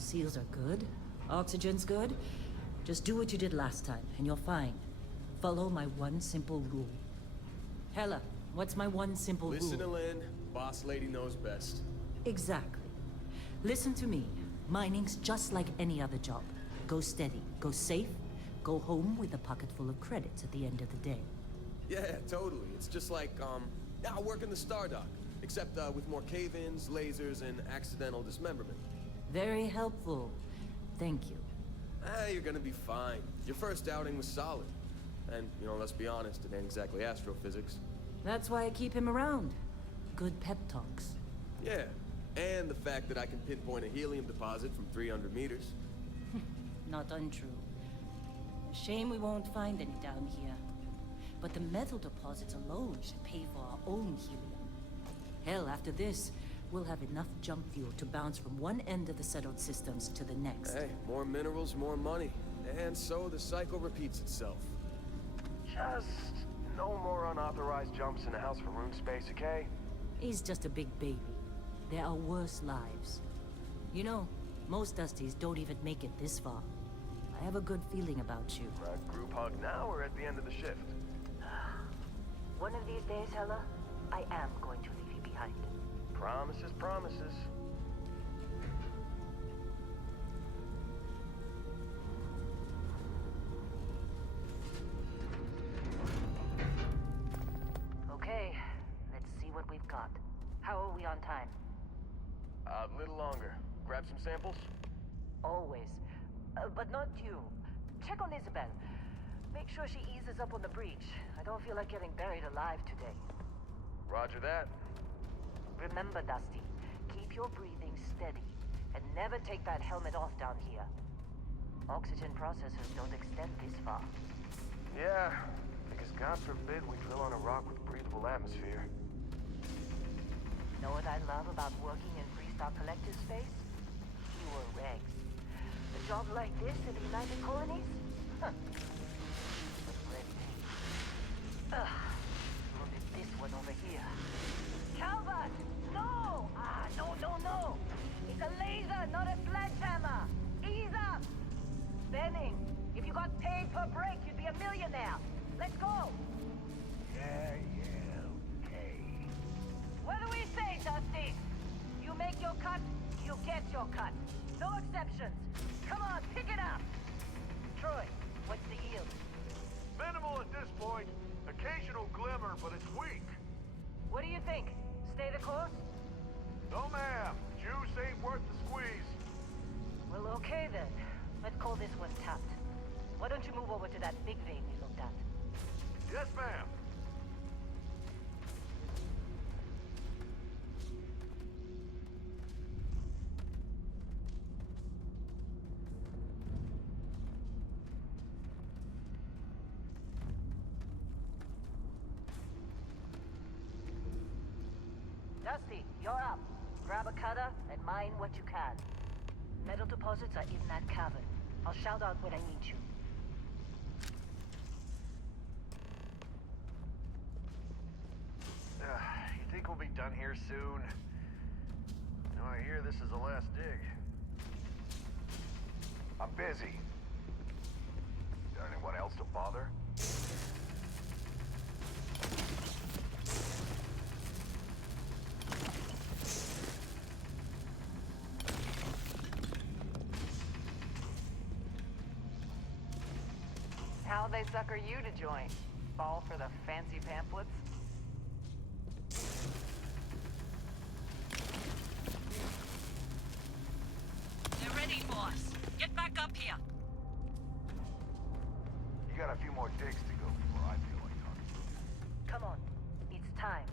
Seals are good. Oxygen's good. Just do what you did last time, and you're fine. Follow my one simple rule. Hella, what's my one simple rule? Listen to Lynn. Boss lady knows best. Exactly. Listen to me. Mining's just like any other job. Go steady, go safe, go home with a pocket full of credits at the end of the day. Yeah, totally. It's just like, I work in the Stardock. Except, with more cave-ins, lasers, and accidental dismemberment. Very helpful. Thank you. You're gonna be fine. Your first outing was solid. And, let's be honest, it ain't exactly astrophysics. That's why I keep him around. Good pep talks. Yeah, and the fact that I can pinpoint a helium deposit from 300 meters. Not untrue. Shame we won't find any down here. But the metal deposits alone should pay for our own helium. Hell, after this, we'll have enough jump fuel to bounce from one end of the settled systems to the next. Hey, more minerals, more money. And so the cycle repeats itself. Just no more unauthorized jumps in the house for room space, okay? He's just a big baby. There are worse lives. You know, most Dusties don't even make it this far. I have a good feeling about you. Group hug now or at the end of the shift? One of these days, Hella, I am going to leave you behind. Promises, promises. Okay, let's see what we've got. How are we on time? A little longer. Grab some samples? Always. But not you. Check on Isabel. Make sure she eases up on the breach. I don't feel like getting buried alive today. Roger that. Remember, Dusty, keep your breathing steady, and never take that helmet off down here. Oxygen processors don't extend this far. Yeah, because God forbid we drill on a rock with breathable atmosphere. Know what I love about working in Freestar Collective space? Fewer regs. A job like this in the United Colonies? Huh. Red tape. Ugh. Look at this one over here. Calvert! No! No! It's a laser, not a sledgehammer! Ease up! Benning, if you got paid per break, you'd be a millionaire. Let's go! Yeah, okay. What do we say, Dusty? You make your cut, you get your cut. No exceptions. Come on, pick it up! Troy, what's the yield? Minimal at this point. Occasional glimmer, but it's weak. What do you think? Stay the course? No, ma'am. Juice ain't worth the squeeze. Well, okay then. Let's call this one tapped. Why don't you move over to that big vein we looked at? Yes, ma'am. Dusty, you're up. Grab a cutter and mine what you can. Metal deposits are in that cavern. I'll shout out when I need you. You think we'll be done here soon? No, I hear this is the last dig. I'm busy. Got anyone else to bother? How'd they sucker you to join? Fall for the fancy pamphlets? They're ready, boss. Get back up here. You got a few more digs to go before I feel like talking. Come on. It's time.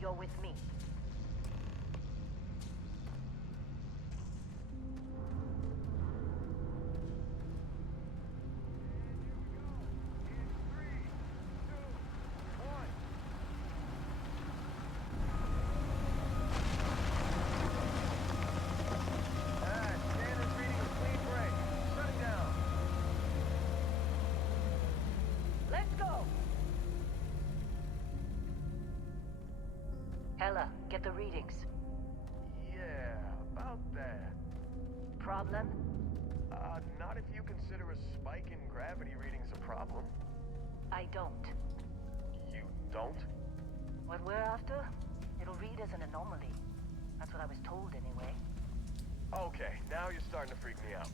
You're with me. Hella, get the readings. Yeah, about that. problem? Not if you consider a spike in gravity readings a problem. I don't. You don't? What we're after, it'll read as an anomaly. That's what I was told anyway. Okay, now you're starting to freak me out.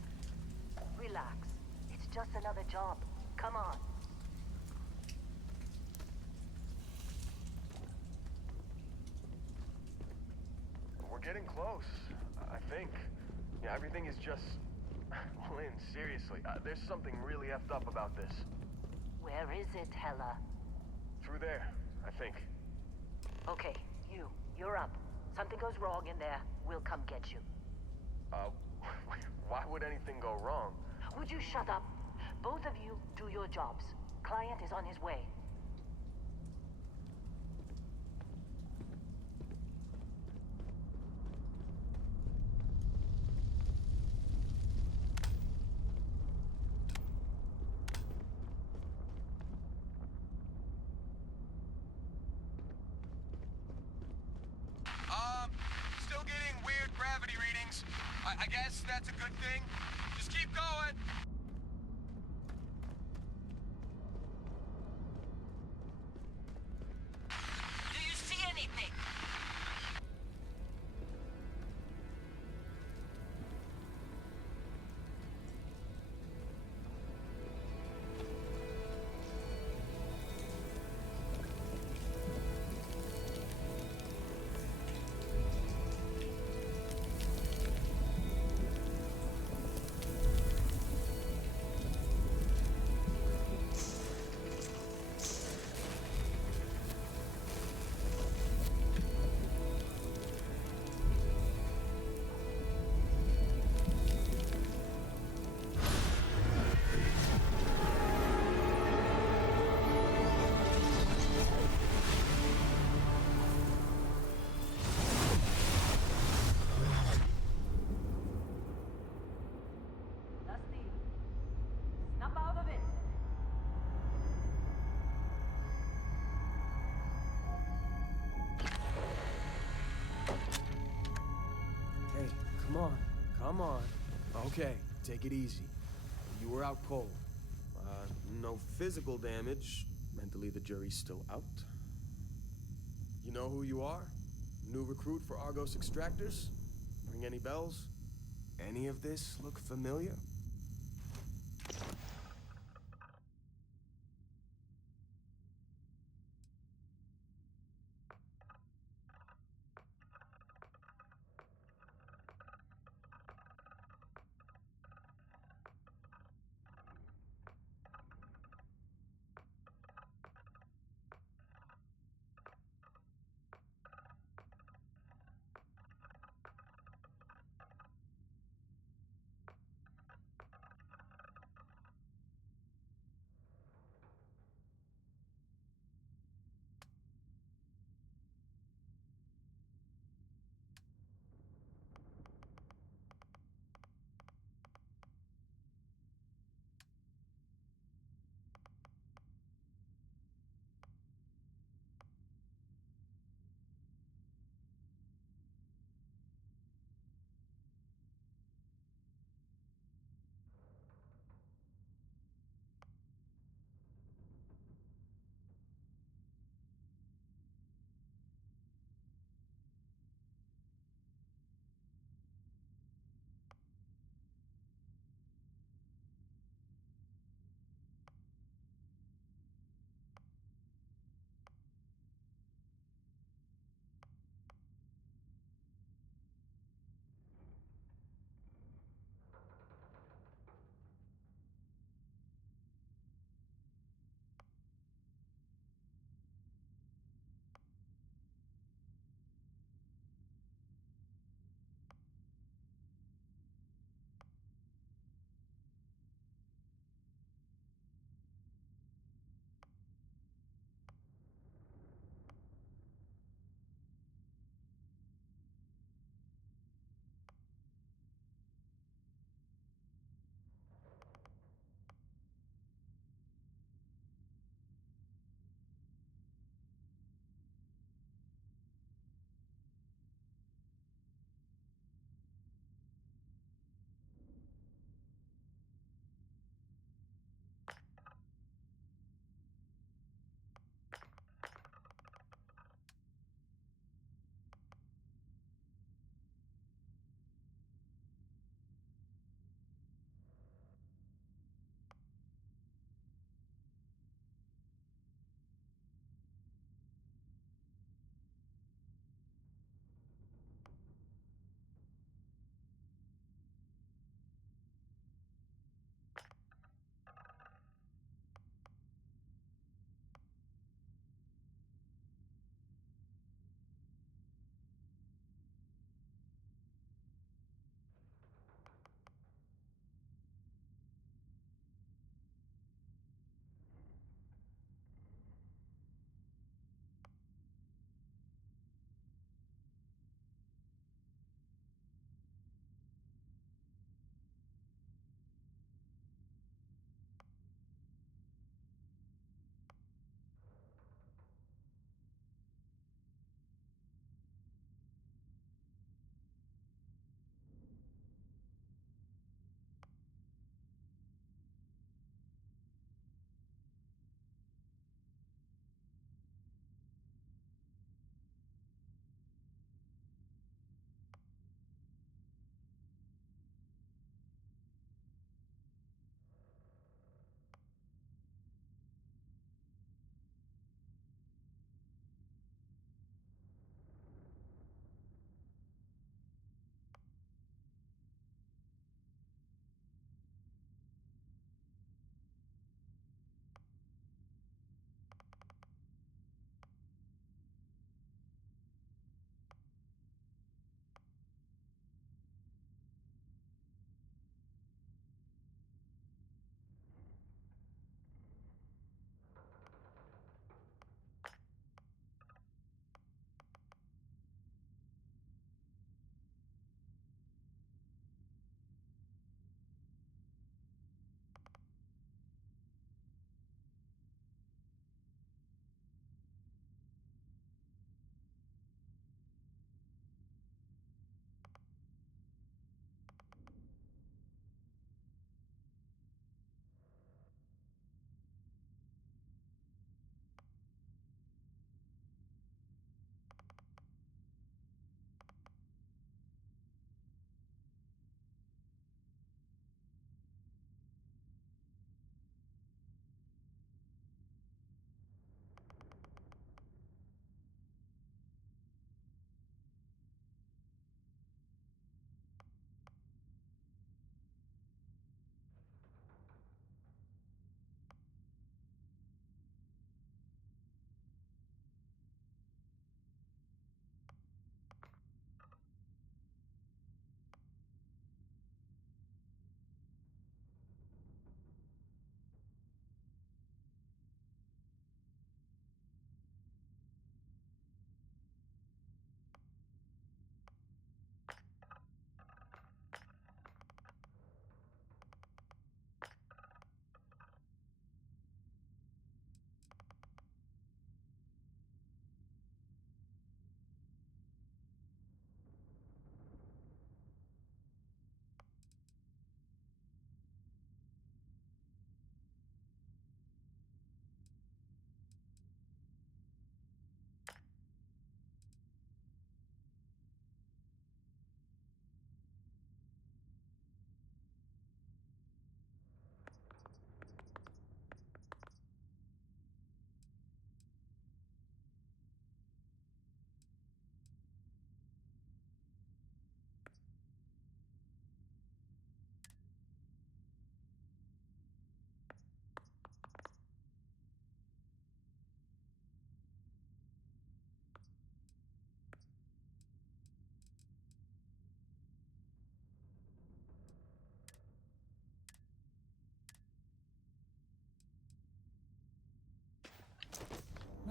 Relax. It's just another job. Come on. We're getting close, I think. Yeah, everything is just... Lynn, seriously, there's something really effed up about this. Where is it, Hella? Through there, I think. Okay, you're up. Something goes wrong in there, we'll come get you. Why would anything go wrong? Would you shut up? Both of you do your jobs. Client is on his way. Still getting weird gravity readings. I guess that's a good thing. Just keep going. Do you see anything? Come on. Okay, take it easy. You were out cold. No physical damage. Mentally, the jury's still out. You know who you are? New recruit for Argos Extractors? Ring any bells? Any of this look familiar?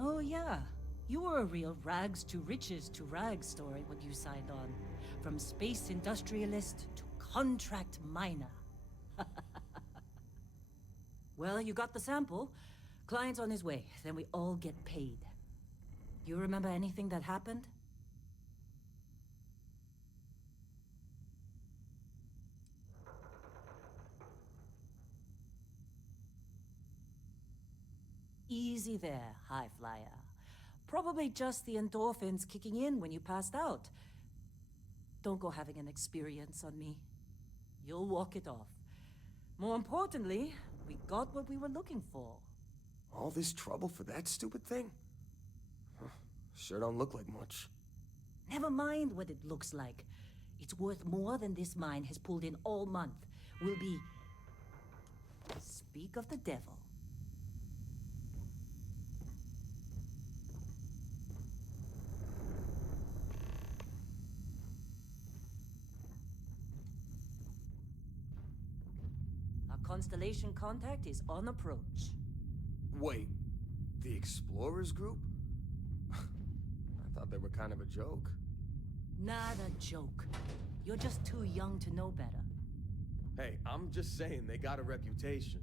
Oh yeah, you were a real rags to riches to rags story when you signed on. From space industrialist to contract miner. Well, you got the sample. Client's on his way, then we all get paid. You remember anything that happened? Easy there, high flyer. Probably just the endorphins kicking in when you passed out. Don't go having an experience on me. You'll walk it off. More importantly, we got what we were looking for. All this trouble for that stupid thing? Huh, sure don't look like much. Never mind what it looks like. It's worth more than this mine has pulled in all month. Will be... Speak of the devil. Our constellation contact is on approach. Wait, the Explorers group? I thought they were kind of a joke. Not a joke. You're just too young to know better. Hey, I'm just saying they got a reputation.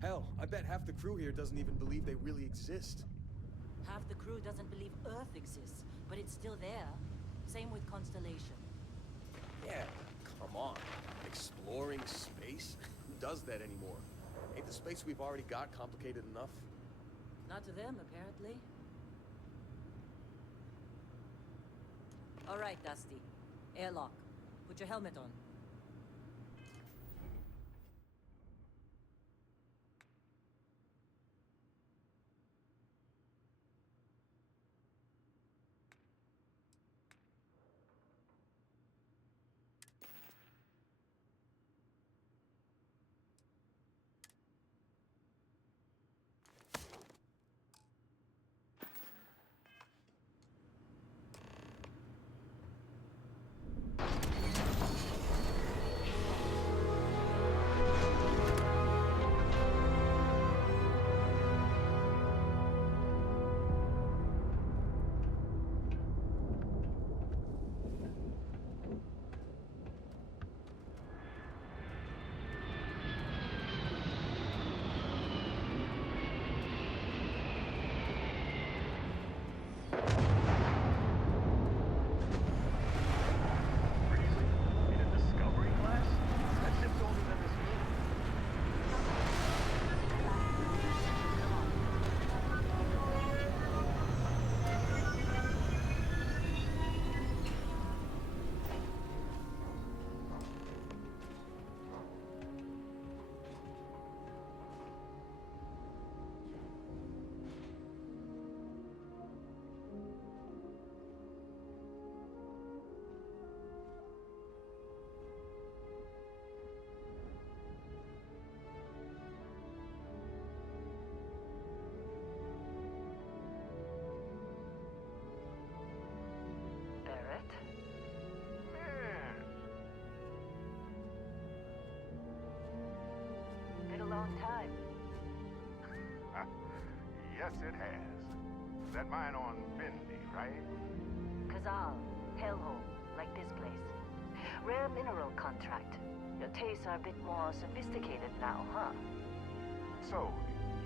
Hell, I bet half the crew here doesn't even believe they really exist. Half the crew doesn't believe Earth exists, but it's still there. Same with Constellation. Yeah, come on. Exploring space? Who does that anymore? Ain't the space we've already got complicated enough? Not to them, apparently. All right, Dusty. Airlock. Put your helmet on. Long time. Yes, it has. That mine on Bendy, right? Kazal, hellhole, like this place. Rare mineral contract. Your tastes are a bit more sophisticated now, huh? So,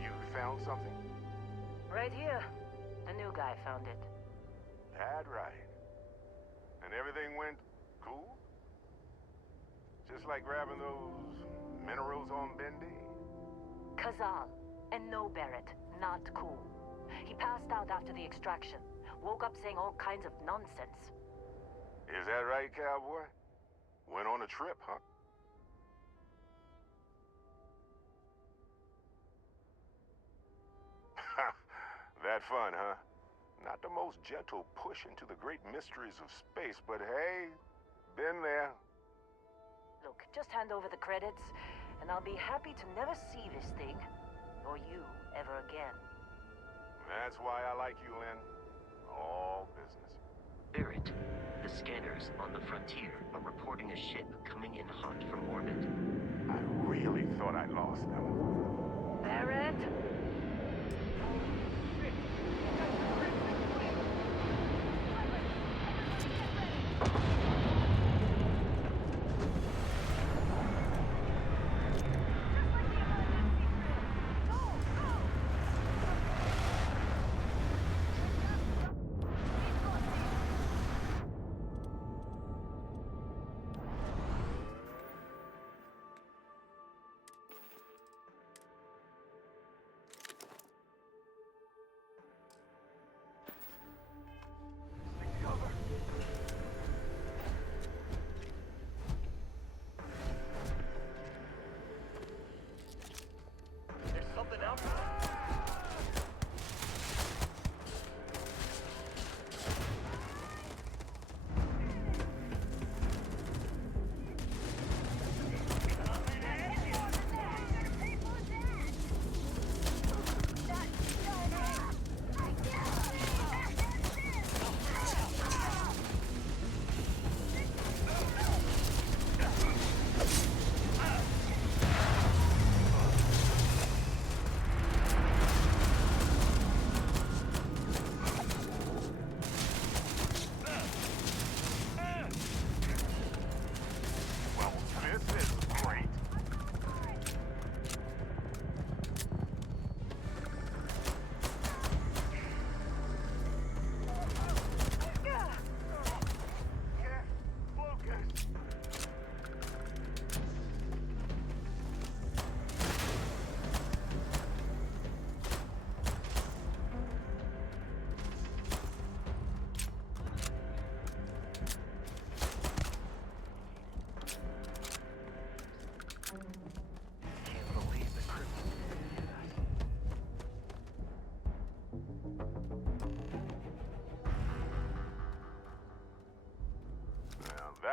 you found something? Right here. The new guy found it. That right. And everything went cool? Just like grabbing those minerals on Bendy? Kazal, and no Barrett, not cool. He passed out after the extraction. Woke up saying all kinds of nonsense. Is that right, cowboy? Went on a trip, huh? That fun, huh? Not the most gentle push into the great mysteries of space, but hey, been there. Look, just hand over the credits, and I'll be happy to never see this thing, or you, ever again. That's why I like you, Lynn. All business. Barrett, the scanners on the frontier are reporting a ship coming in hot from orbit. I really thought I lost them. Barrett? Oh, shit.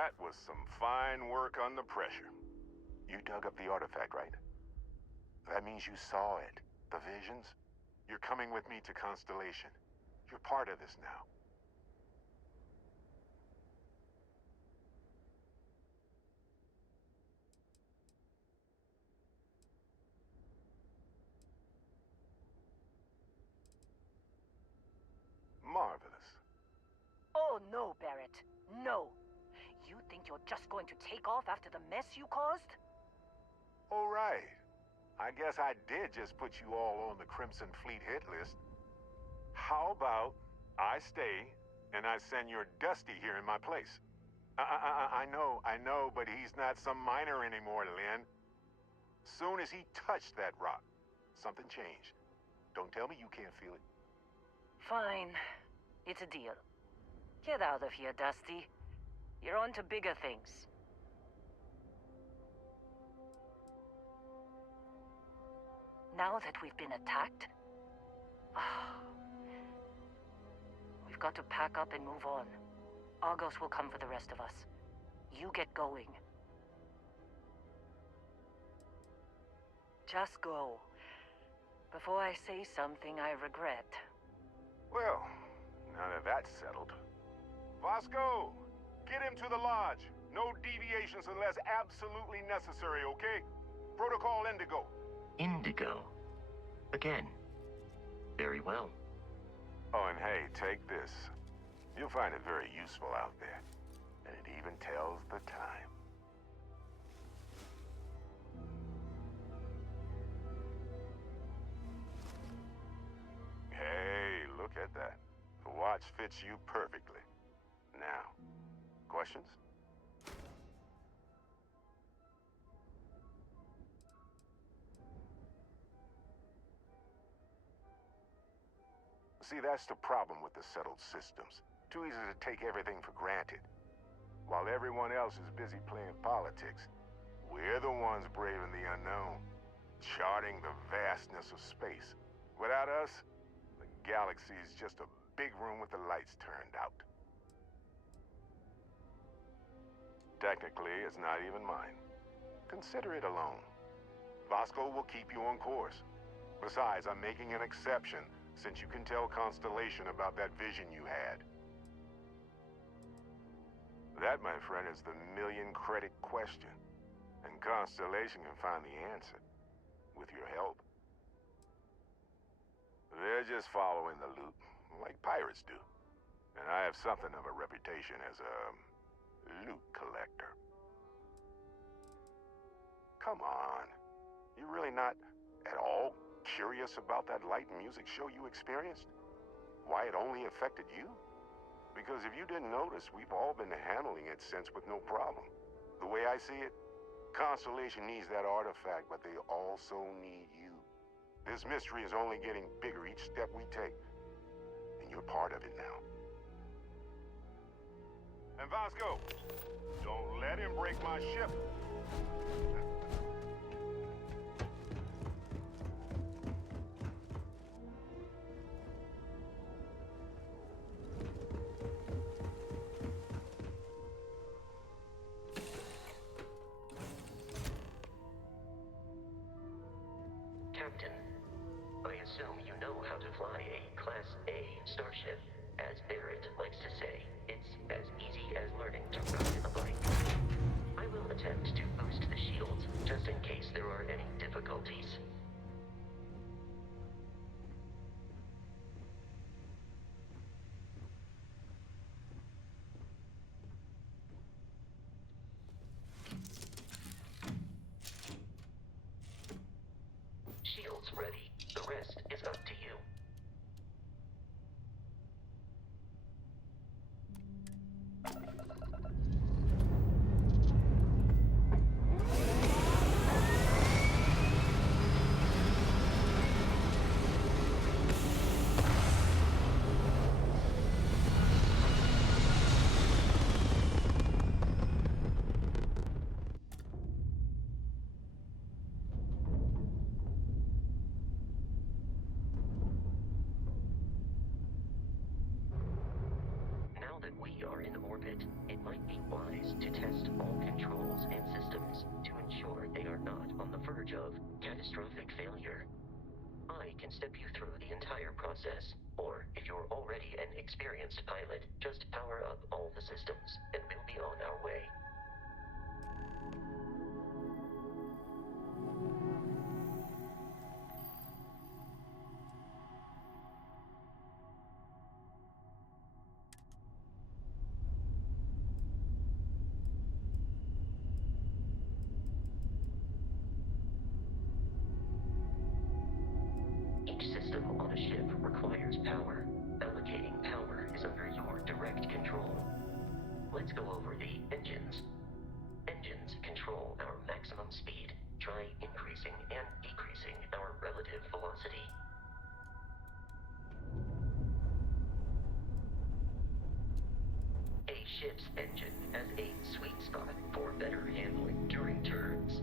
That was some fine work under pressure. You dug up the artifact, right? That means you saw it. The visions? You're coming with me to Constellation. You're part of this now. Marvelous. Oh, no, Barrett. No. You think you're just going to take off after the mess you caused? All right. I guess I did just put you all on the Crimson Fleet hit list. How about I stay and I send your Dusty here in my place? I know, but he's not some miner anymore, Lynn. Soon as he touched that rock, something changed. Don't tell me you can't feel it. Fine. It's a deal. Get out of here, Dusty. You're on to bigger things. Now that we've been attacked, we've got to pack up and move on. Argos will come for the rest of us. You get going. Just go. Before I say something I regret. Well, now that that's settled. Vasco, get him to the lodge. No deviations unless absolutely necessary, okay? Protocol Indigo. Indigo. Again. Very well. Oh, and hey, take this. You'll find it very useful out there. And it even tells the time. Hey, look at that. The watch fits you perfectly. Now, questions? See, that's the problem with the settled systems. Too easy to take everything for granted. While everyone else is busy playing politics, we're the ones braving the unknown, charting the vastness of space. Without us, the galaxy is just a big room with the lights turned out. Technically, it's not even mine. Consider it a loan. Vasco will keep you on course. Besides, I'm making an exception since you can tell Constellation about that vision you had. That, my friend, is the million-credit question. And Constellation can find the answer. With your help. They're just following the loot, like pirates do. And I have something of a reputation as a loot collector. Come on. You really not at all curious about that light and music show you experienced? Why it only affected you? Because if you didn't notice, we've all been handling it since with no problem. The way I see it, Constellation needs that artifact, but they also need you. This mystery is only getting bigger each step we take. And you're part of it now. And Vasco, don't let him break my ship. Captain, I assume you know how to fly a Class A starship. As Barrett likes to say, it's as easy as learning to ride a bike. I will attempt to boost the shields, just in case there are any difficulties. Shields ready. The rest is up to you. are in orbit, it might be wise to test all controls and systems to ensure they are not on the verge of catastrophic failure. I can step you through the entire process, or if you're already an experienced pilot, just power up all the systems, and we'll be on our way. Each system on a ship requires power. Allocating power is under your direct control. Let's go over the engines. Engines control our maximum speed. Try increasing and decreasing our relative velocity. A ship's engine has a sweet spot for better handling during turns.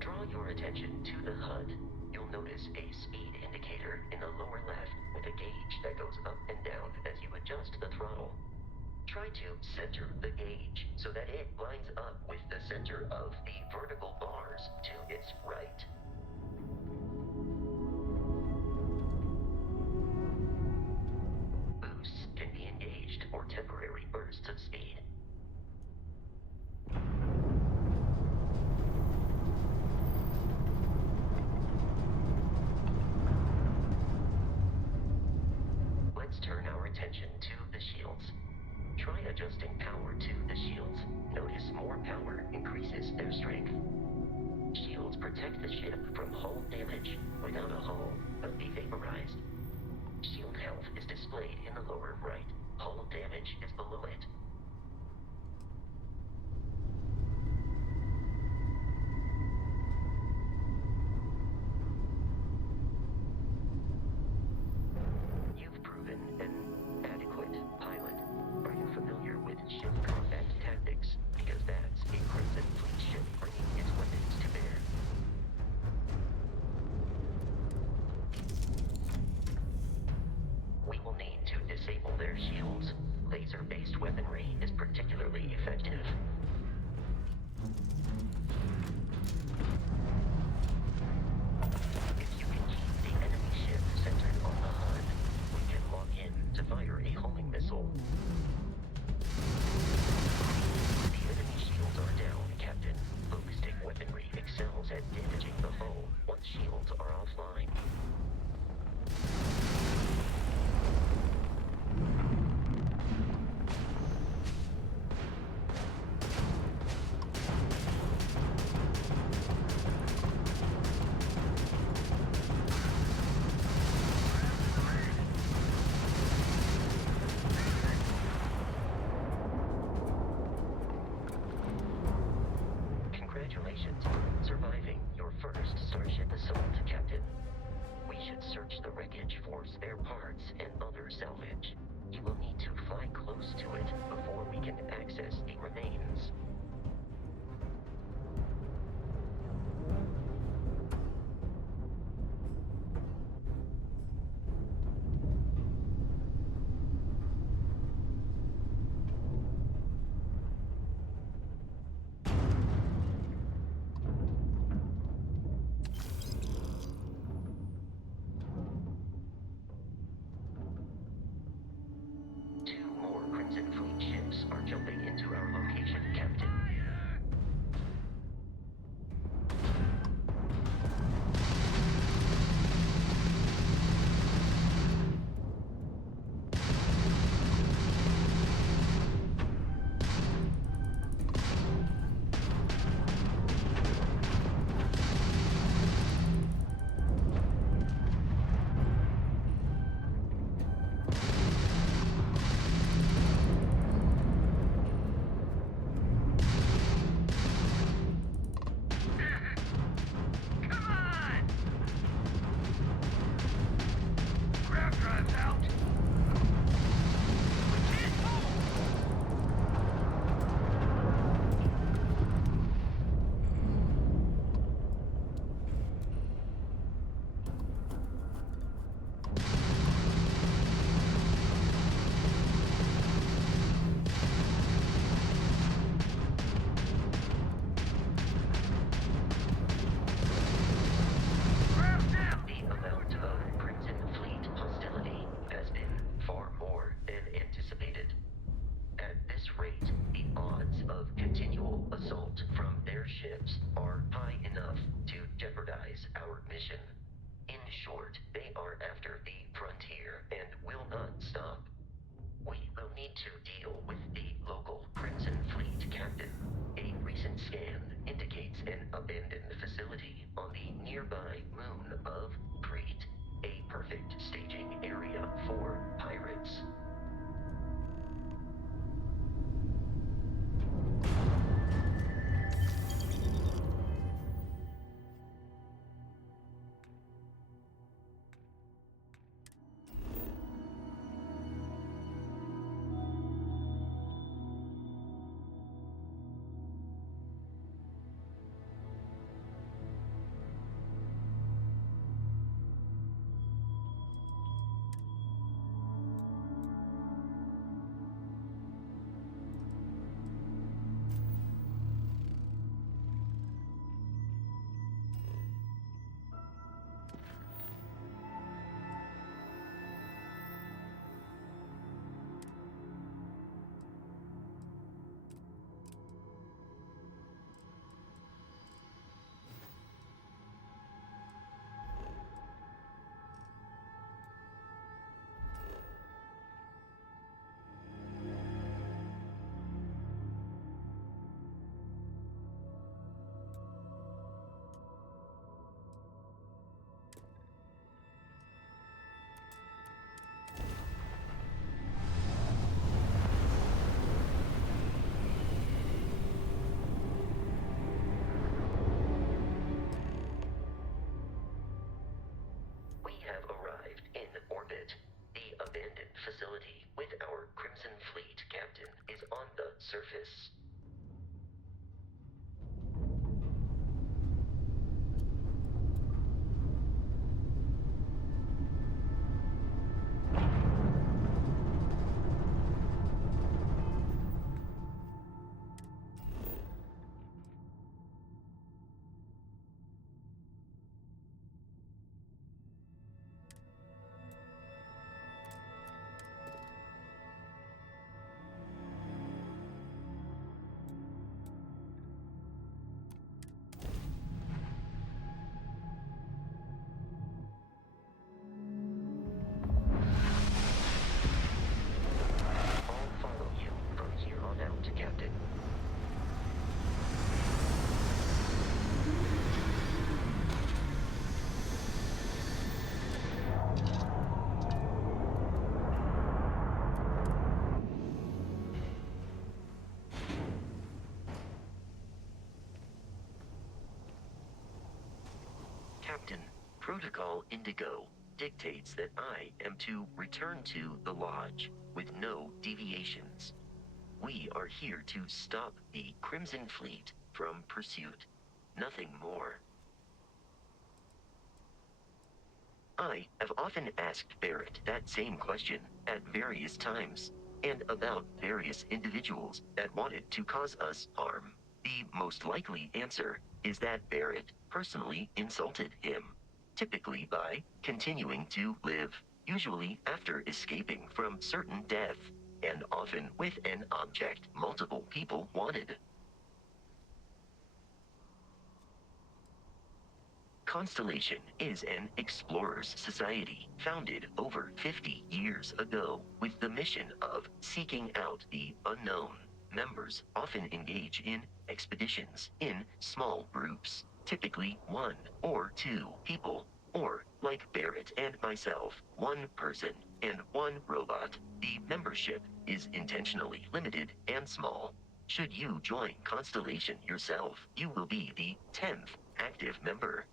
Draw your attention to the HUD. You'll notice a speed indicator in the lower left with a gauge that goes up and down as you adjust the throttle. Try to center the gauge so that it lines up with the center of the vertical bars to its right. Boosts can be engaged for temporary bursts of speed. Let's turn our attention to the shields. Try adjusting power to the shields. Notice more power increases their strength. Shields protect the ship from hull damage. Without a hull, they'll be vaporized. Shield health is displayed in the lower right. Hull damage is below it. You've proven an adequate pilot. Are you familiar with ship combat tactics? Because that's a Crimson Fleet ship bringing its weapons to bear. We will need to disable their shields. Laser-based weaponry is particularly effective. If you can keep the enemy ship centered on the HUD, we can lock in to fire a homing missile. The enemy shields are down, Captain. Ballistic weaponry excels at damaging the hull once shields are offline. Congratulations on surviving your first Starship assault, Captain. We should search the wreckage for spare parts and other salvage. You will need to fly close to it before we can access the remains. Two more Crimson Fleet ships are jumping into our location, Captain. short, they are after the frontier and will not stop. We will need to deal with the local Crimson Fleet captain. A recent scan indicates an abandoned facility on the nearby moon of Crete, a perfect staging area for pirates. We have arrived in orbit. The abandoned facility with our Crimson Fleet captain is on the surface. I'll follow you from here on out, Captain. Captain, Protocol Indigo dictates that I am to return to the Lodge with no deviations. We are here to stop the Crimson Fleet from pursuit. Nothing more. I have often asked Barrett that same question at various times, and about various individuals that wanted to cause us harm. The most likely answer is that Barrett personally insulted him, typically by continuing to live, usually after escaping from certain death, and often with an object multiple people wanted. Constellation is an explorers society founded over 50 years ago with the mission of seeking out the unknown. Members often engage in expeditions in small groups, typically 1 or 2 people, or like Barrett and myself, 1 person and 1 robot. The membership is intentionally limited and small. Should you join Constellation yourself, you will be the 10th active member.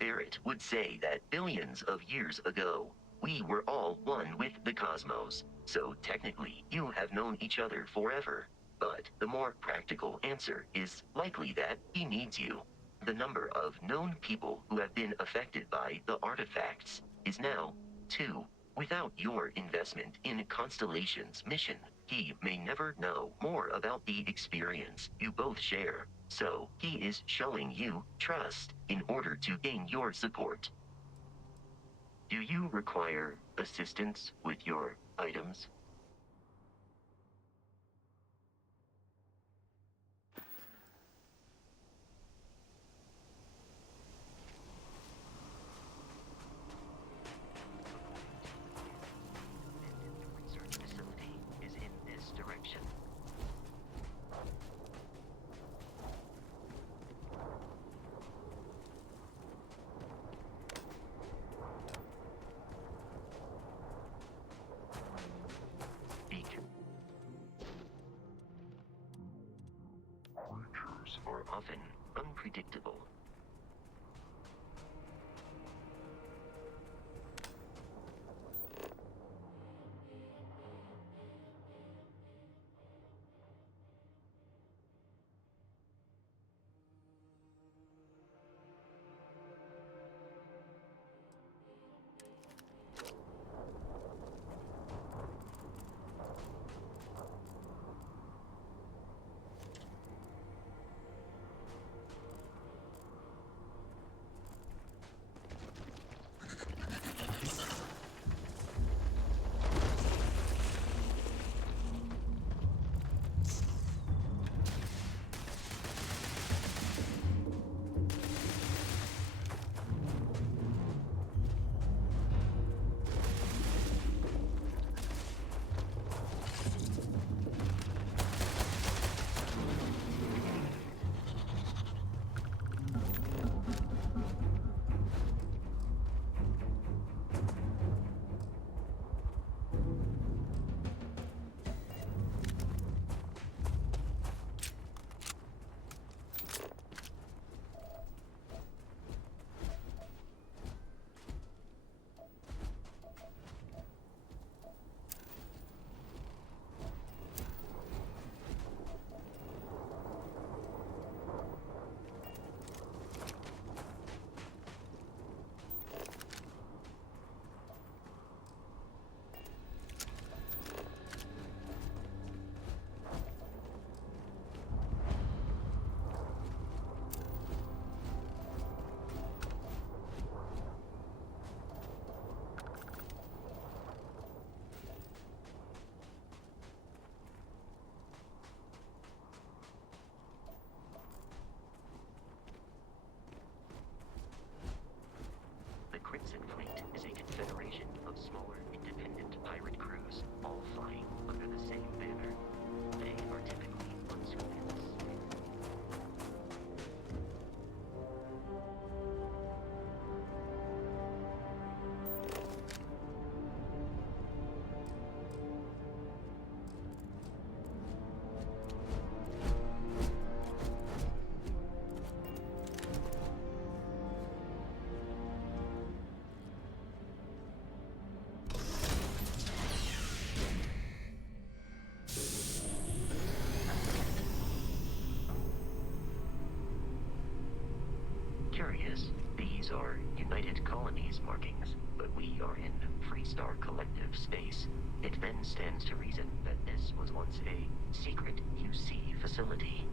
Barrett would say that billions of years ago, we were all one with the cosmos, so technically you have known each other forever. But the more practical answer is likely that he needs you. The number of known people who have been affected by the artifacts is now 2. Without your investment in Constellation's mission, he may never know more about the experience you both share. So, he is showing you trust in order to gain your support. Do you require assistance with your items? often unpredictable. The Crimson Fleet is a confederation of smaller, independent pirate crews, all flying under the same banner. They are typically unscrupulous. Curious, these are United Colonies markings, but we are in Freestar Collective space. It then stands to reason that this was once a secret UC facility.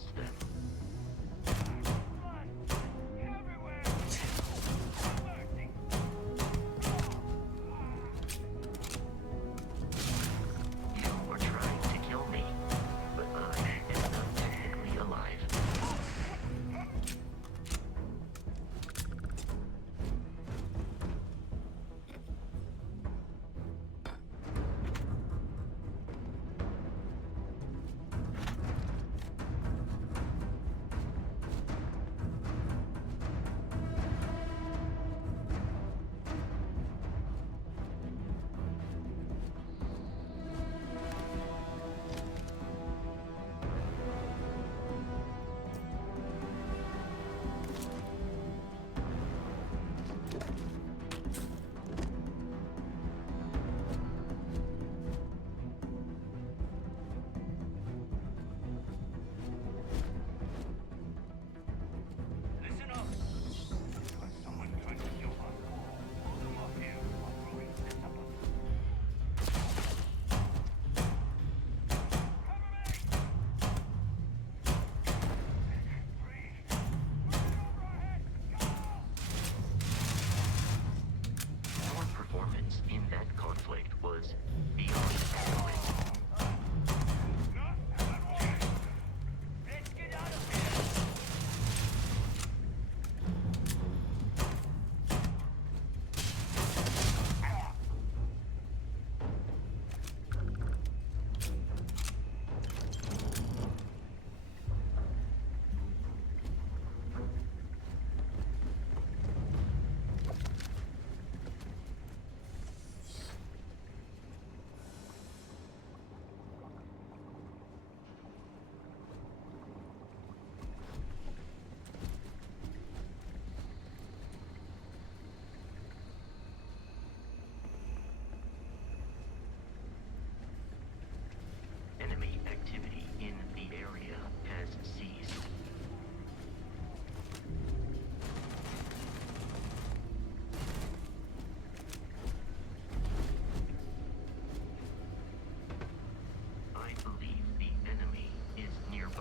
lost them. You were trying to kill me, but I am not technically alive. Listen up! Got someone trying to kill us. Hold them off here while throwing this up. Cover me! Freeze! Moving over our heads! Go! Our performance in that conflict was beyond excellent. Let's get out of here! Enemy activity in the area has ceased. I believe the enemy is nearby.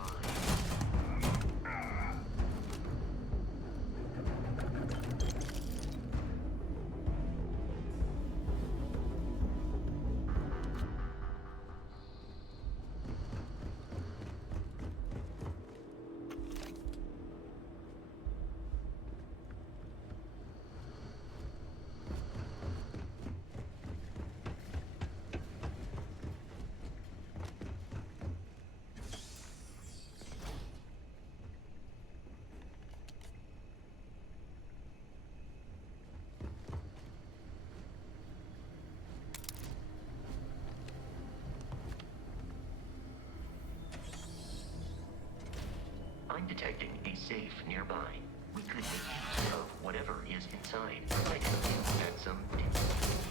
I'm detecting a safe nearby. We could make use of whatever is inside. I can add some distance.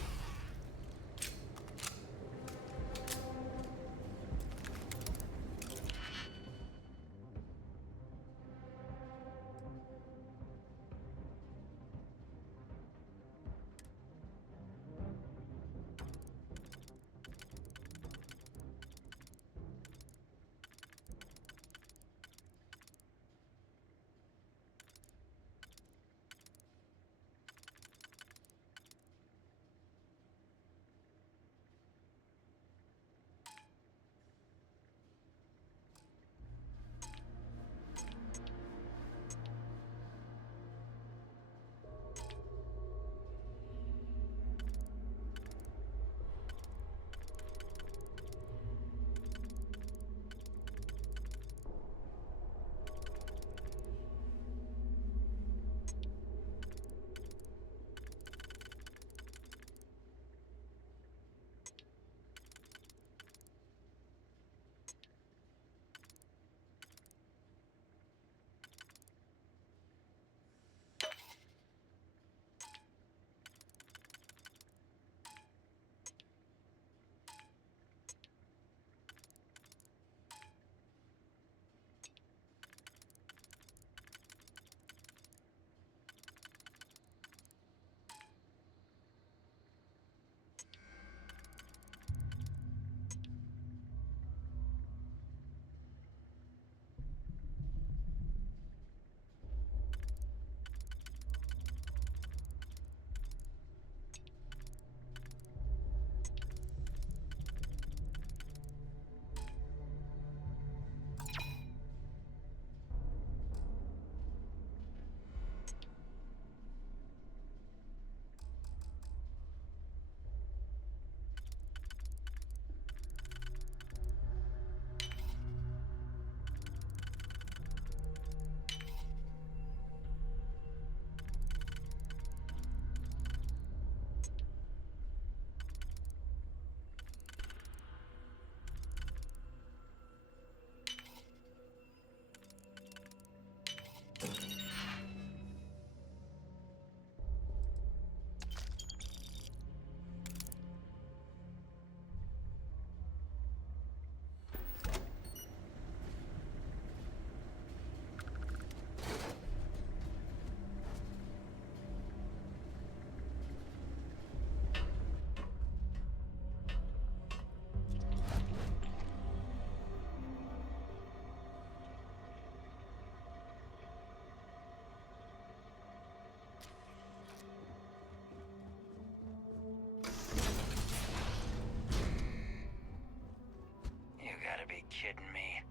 kidding me?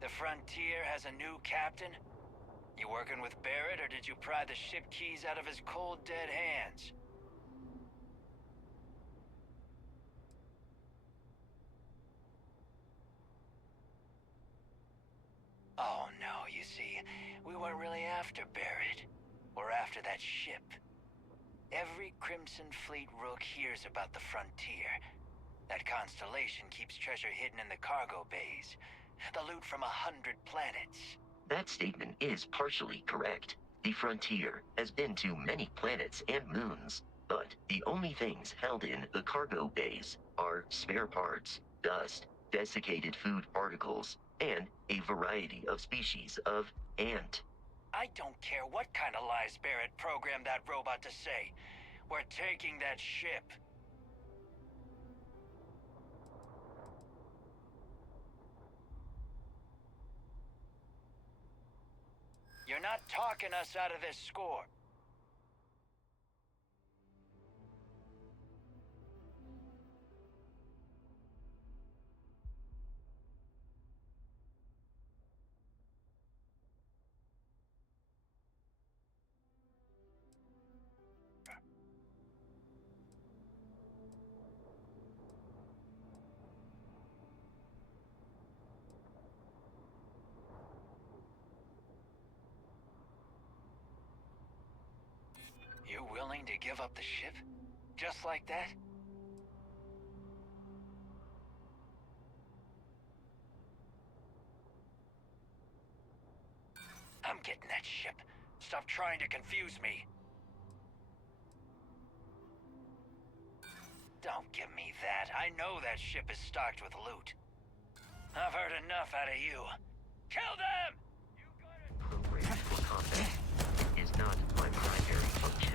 The Frontier has a new captain? You working with Barrett, or did you pry the ship keys out of his cold, dead hands? Oh no, you see, we weren't really after Barrett. We're after that ship. Every Crimson Fleet rook hears about the Frontier. That constellation keeps treasure hidden in the cargo bays. The loot from 100 planets. That statement is partially correct. The Frontier has been to many planets and moons, but the only things held in the cargo bays are spare parts, dust, desiccated food particles, and a variety of species of ant. I don't care what kind of lies Barrett programmed that robot to say. We're taking that ship. You're not talking us out of this score. You willing to give up the ship? Just like that? I'm getting that ship. Stop trying to confuse me. Don't give me that. I know that ship is stocked with loot. I've heard enough out of you. Kill them! You got it! Programmed for combat is not my primary function.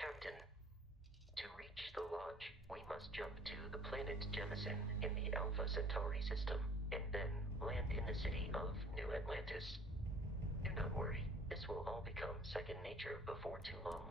Captain, to reach the Lodge, we must jump to the planet Jemison in the Alpha Centauri system, and then land in the city of New Atlantis. Do not worry, this will all become second nature before too long.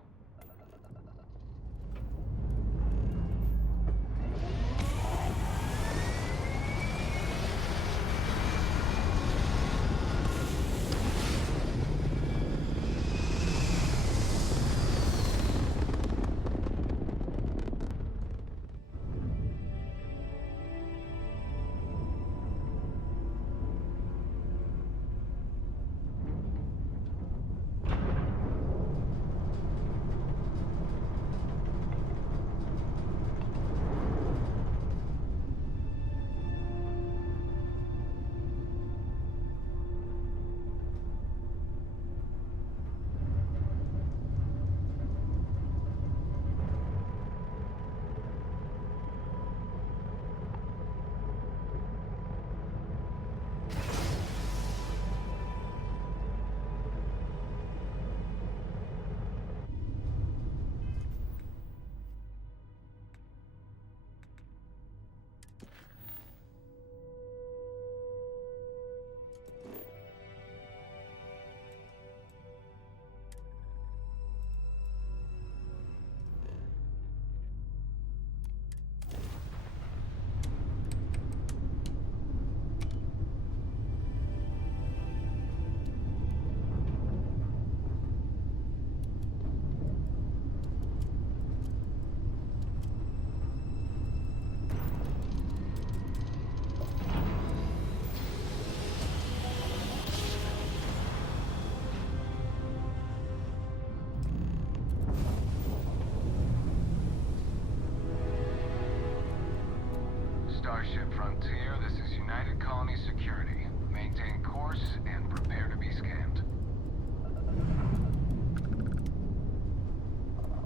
Starship Frontier, this is United Colony Security. Maintain course and prepare to be scanned.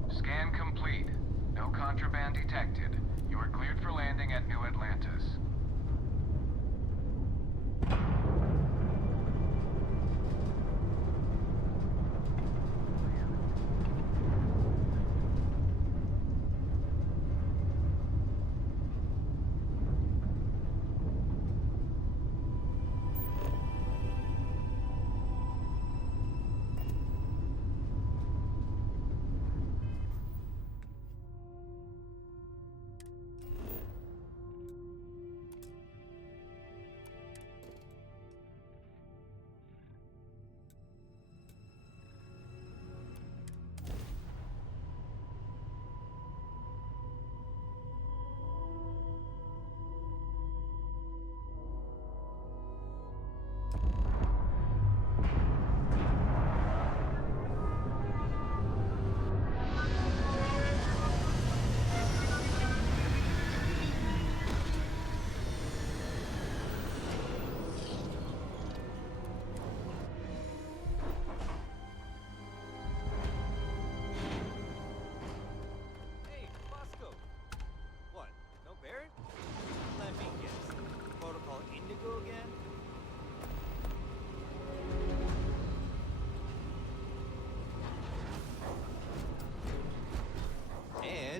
Scan complete. No contraband detected. You are cleared for landing at New Atlantis.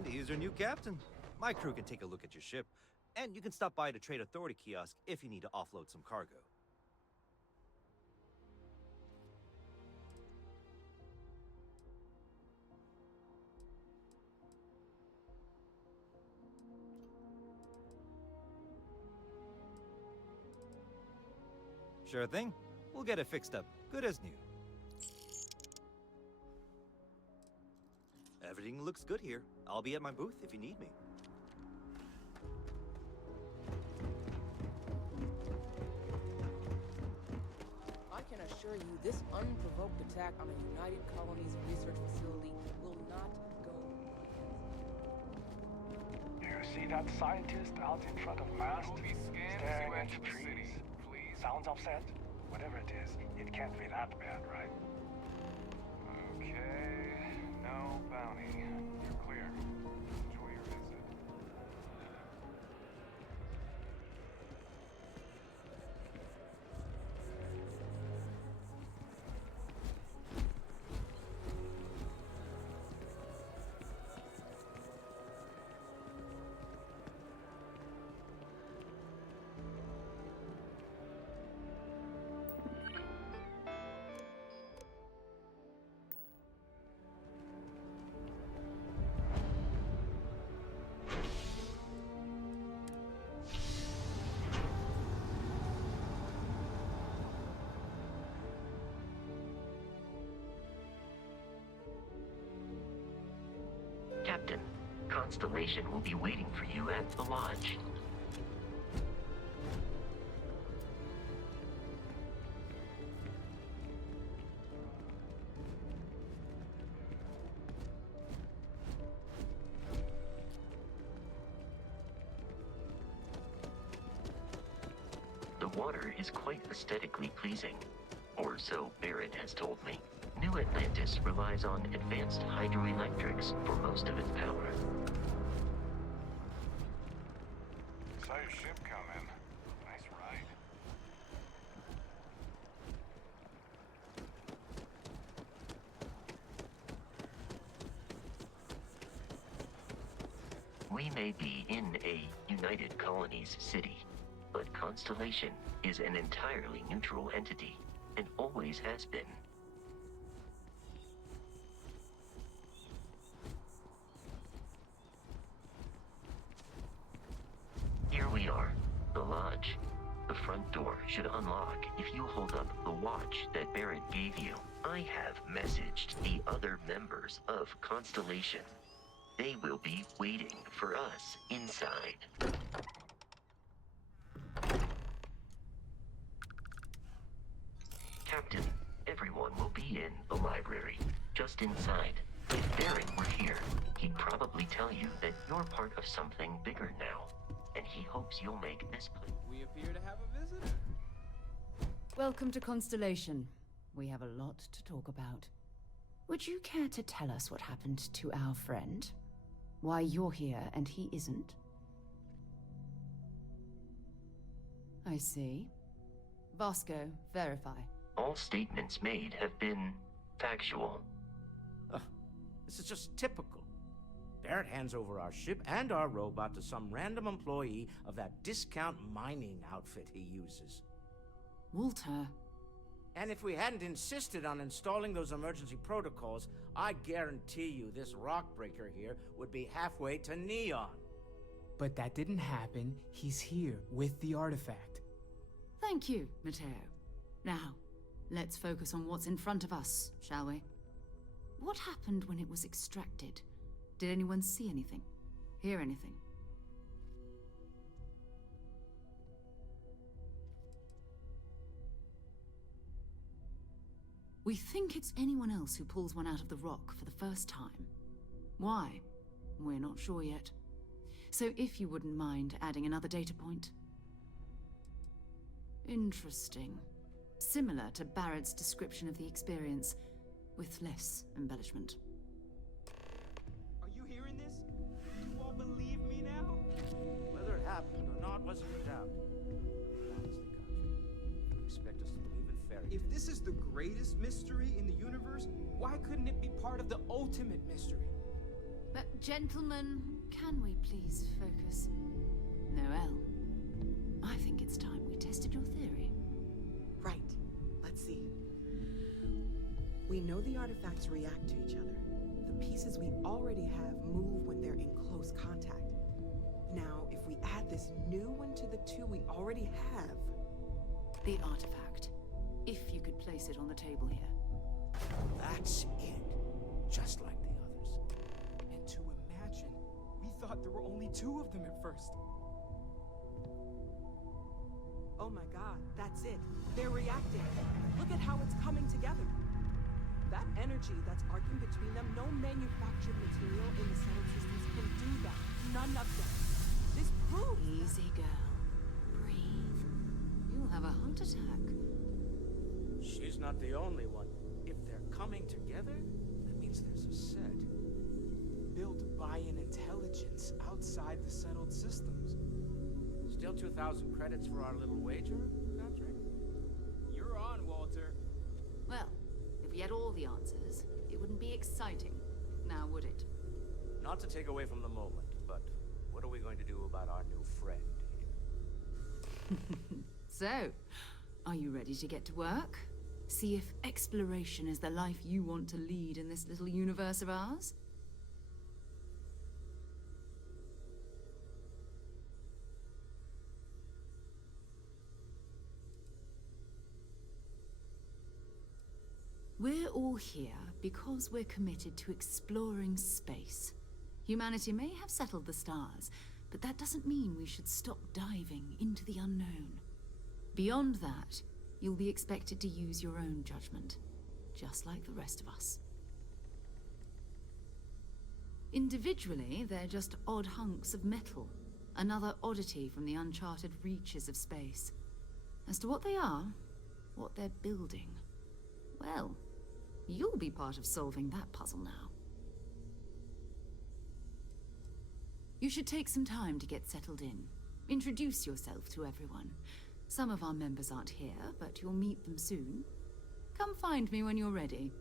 He's our new captain. My crew can take a look at your ship, and you can stop by the Trade Authority kiosk if you need to offload some cargo. Sure thing. We'll get it fixed up, good as new. Everything looks good here. I'll be at my booth if you need me. I can assure you this unprovoked attack on a United Colonies research facility will not go. You see that scientist out in front of mast, staring at the trees? Sounds upset? Whatever it is, it can't be that bad, right? Okay, no bounty. You're clear. Enjoy your visit. Captain, Constellation will be waiting for you at the lodge. The water is quite aesthetically pleasing, or so Barrett has told me. New Atlantis relies on advanced hydroelectrics for most of its power. Saw your ship come in. Nice ride. We may be in a United Colonies city, but Constellation is an entirely neutral entity, and always has been. Here we are, the lodge. The front door should unlock if you hold up the watch that Barrett gave you. I have messaged the other members of Constellation. They will be waiting for us inside. Captain, everyone will be in the library, just inside. If Barrett were here, he'd probably tell you that you're part of something bigger now, and he hopes you'll make this place. We appear to have a visitor. Welcome to Constellation. We have a lot to talk about. Would you care to tell us what happened to our friend? Why you're here and he isn't? I see. Vasco, verify. All statements made have been factual. This is just typical. Barrett hands over our ship and our robot to some random employee of that discount mining outfit he uses. Walter. And if we hadn't insisted on installing those emergency protocols, I guarantee you this rock breaker here would be halfway to Neon. But that didn't happen. He's here with the artifact. Thank you, Matteo. Now, let's focus on what's in front of us, shall we? What happened when it was extracted? Did anyone see anything? Hear anything? We think it's anyone else who pulls one out of the rock for the first time. Why? We're not sure yet. So if you wouldn't mind adding another data point. Interesting. Similar to Barrett's description of the experience, with less embellishment. Are you hearing this? Do you all believe me now? Whether it happened or not wasn't in doubt. Honestly, Contra, you expect us to believe in fairy tales? If this is the greatest mystery in the universe, why couldn't it be part of the ultimate mystery? But gentlemen, can we please focus? Noel, I think it's time we tested your theory. Right. Let's see. We know the artifacts react to each other. The pieces we already have move when they're in close contact. Now, if we add this new one to the two we already have... The artifact. If you could place it on the table here. That's it. Just like the others. And to imagine, we thought there were only two of them at first. Oh my god, that's it. They're reacting. Look at how it's coming together. That energy that's arcing between them, no manufactured material in the settled systems can do that. None of them. This proves... Easy, girl. Breathe. You'll have a heart attack. She's not the only one. If they're coming together, that means there's a set. Built by an intelligence outside the settled systems. Still 2,000 credits for our little wager, Contra? You're on, Walter. Well, if we had all the answers, it wouldn't be exciting, now would it? Not to take away from the moment, but what are we going to do about our new friend here? So, are you ready to get to work? See if exploration is the life you want to lead in this little universe of ours? We're all here because we're committed to exploring space. Humanity may have settled the stars, but that doesn't mean we should stop diving into the unknown. Beyond that, you'll be expected to use your own judgment, just like the rest of us. Individually, they're just odd hunks of metal, another oddity from the uncharted reaches of space. As to what they are, what they're building, well, you'll be part of solving that puzzle now. You should take some time to get settled in. Introduce yourself to everyone. Some of our members aren't here, but you'll meet them soon. Come find me when you're ready.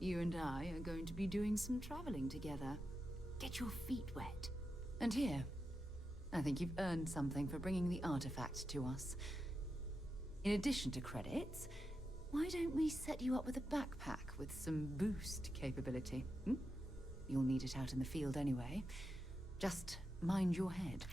You and I are going to be doing some traveling together. Get your feet wet. And here, I think you've earned something for bringing the artifact to us. In addition to credits, why don't we set you up with a backpack with some boost capability? You'll need it out in the field anyway. Just mind your head.